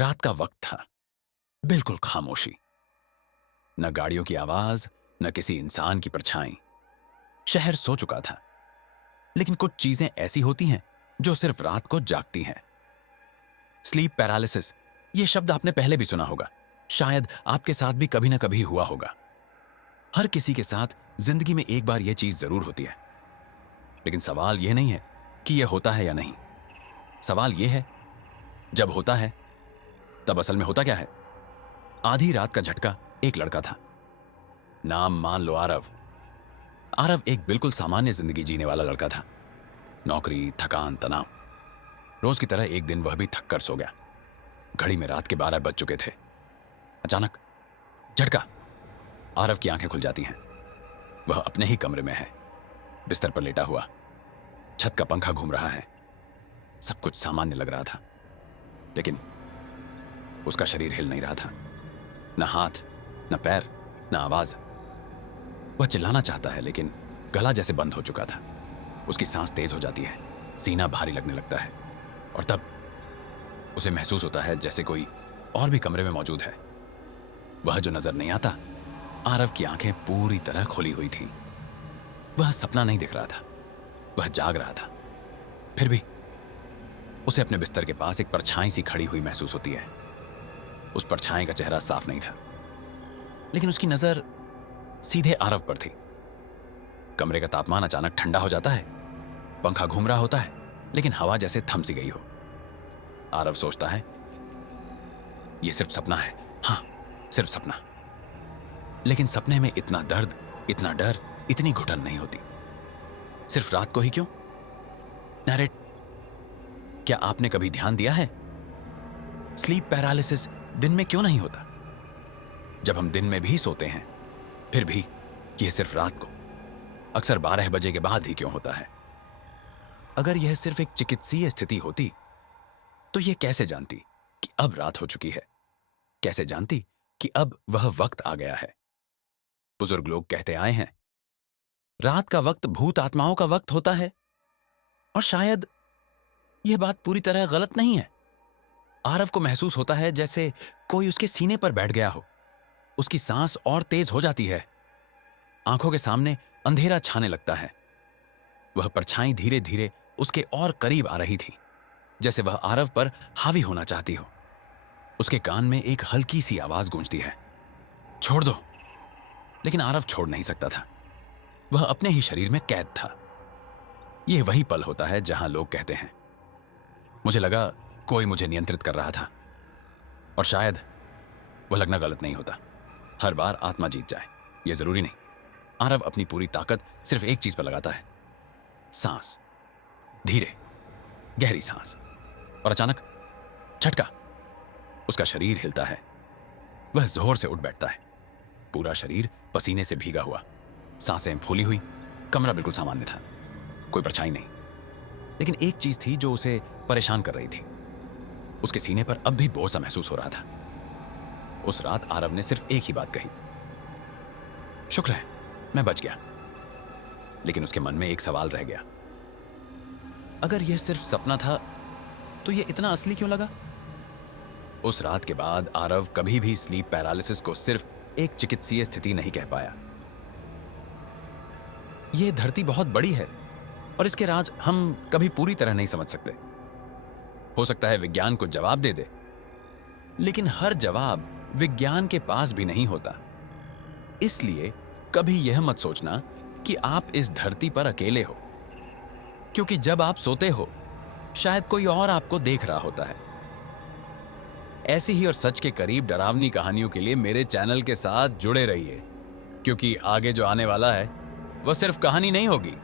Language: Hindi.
रात का वक्त था, बिल्कुल खामोशी। न गाड़ियों की आवाज, न किसी इंसान की परछाई। शहर सो चुका था, लेकिन कुछ चीजें ऐसी होती हैं जो सिर्फ रात को जागती हैं। स्लीप पैरालिसिस, यह शब्द आपने पहले भी सुना होगा। शायद आपके साथ भी कभी ना कभी हुआ होगा। हर किसी के साथ जिंदगी में एक बार यह चीज जरूर होती है। लेकिन सवाल यह नहीं है कि यह होता है या नहीं। सवाल यह है, जब होता है तब असल में होता क्या है। आधी रात का झटका। एक लड़का था, नाम मान लो आरव। आरव एक बिल्कुल सामान्य जिंदगी जीने वाला लड़का था। नौकरी, थकान, तनाव। रोज की तरह एक दिन वह भी थक कर सो गया। घड़ी में रात के 12 बज चुके थे। अचानक झटका। आरव की आंखें खुल जाती हैं। वह अपने ही कमरे में है, बिस्तर पर लेटा हुआ। छत का पंखा घूम रहा है। सब कुछ सामान्य लग रहा था, लेकिन उसका शरीर हिल नहीं रहा था। न हाथ, न पैर, न आवाज। वह चिल्लाना चाहता है, लेकिन गला जैसे बंद हो चुका था। उसकी सांस तेज हो जाती है, सीना भारी लगने लगता है, और तब उसे महसूस होता है जैसे कोई और भी कमरे में मौजूद है। वह जो नजर नहीं आता। आरव की आंखें पूरी तरह खुली हुई थीं। वह सपना नहीं दिख रहा था, वह जाग रहा था। फिर भी उसे अपने बिस्तर के पास एक परछाई सी खड़ी हुई महसूस होती है। उस परछाई का चेहरा साफ नहीं था, लेकिन उसकी नजर सीधे आरव पर थी। कमरे का तापमान अचानक ठंडा हो जाता है। पंखा घूम रहा होता है, लेकिन हवा जैसे थम सी गई हो। आरव सोचता है, यह सिर्फ सपना है। हाँ, सिर्फ सपना। लेकिन सपने में इतना दर्द, इतना डर, इतनी घुटन नहीं होती। सिर्फ रात को ही क्यों? नैरेट, क्या आपने कभी ध्यान दिया है, स्लीप पैरालिसिस दिन में क्यों नहीं होता? जब हम दिन में भी सोते हैं, फिर भी यह सिर्फ रात को, अक्सर 12 बजे के बाद ही क्यों होता है? अगर यह सिर्फ एक चिकित्सीय स्थिति होती, तो यह कैसे जानती कि अब रात हो चुकी है? कैसे जानती कि अब वह वक्त आ गया है? बुजुर्ग लोग कहते आए हैं, रात का वक्त भूत आत्माओं का वक्त होता है। और शायद यह बात पूरी तरह गलत नहीं है। आरव को महसूस होता है जैसे कोई उसके सीने पर बैठ गया हो। उसकी सांस और तेज हो जाती है। आंखों के सामने अंधेरा छाने लगता है। वह परछाई धीरे धीरे उसके और करीब आ रही थी, जैसे वह आरव पर हावी होना चाहती हो। उसके कान में एक हल्की सी आवाज गूंजती है, छोड़ दो। लेकिन आरव छोड़ नहीं सकता था। वह अपने ही शरीर में कैद था। यह वही पल होता है जहां लोग कहते हैं, मुझे लगा कोई मुझे नियंत्रित कर रहा था। और शायद वह लगना गलत नहीं होता। हर बार आत्मा जीत जाए, यह जरूरी नहीं। आरव अपनी पूरी ताकत सिर्फ एक चीज पर लगाता है, सांस। धीरे, गहरी सांस। और अचानक झटका। उसका शरीर हिलता है। वह जोर से उठ बैठता है, पूरा शरीर पसीने से भीगा हुआ, सांसें फूली हुई। कमरा बिल्कुल सामान्य था, कोई परछाई नहीं। लेकिन एक चीज थी जो उसे परेशान कर रही थी। उसके सीने पर अब भी बोझ सा महसूस हो रहा था। उस रात आरव ने सिर्फ एक ही बात कही, शुक्र है मैं बच गया। लेकिन उसके मन में एक सवाल रह गया, अगर यह सिर्फ सपना था तो यह इतना असली क्यों लगा? उस रात के बाद आरव कभी भी स्लीप पैरालिसिस को सिर्फ एक चिकित्सीय स्थिति नहीं कह पाया। यह धरती बहुत बड़ी है और इसके राज हम कभी पूरी तरह नहीं समझ सकते। हो सकता है विज्ञान को जवाब दे दे, लेकिन हर जवाब विज्ञान के पास भी नहीं होता। इसलिए कभी यह मत सोचना कि आप इस धरती पर अकेले हो, क्योंकि जब आप सोते हो शायद कोई और आपको देख रहा होता है। ऐसी ही और सच के करीब डरावनी कहानियों के लिए मेरे चैनल के साथ जुड़े रहिए, क्योंकि आगे जो आने वाला है वह सिर्फ कहानी नहीं होगी,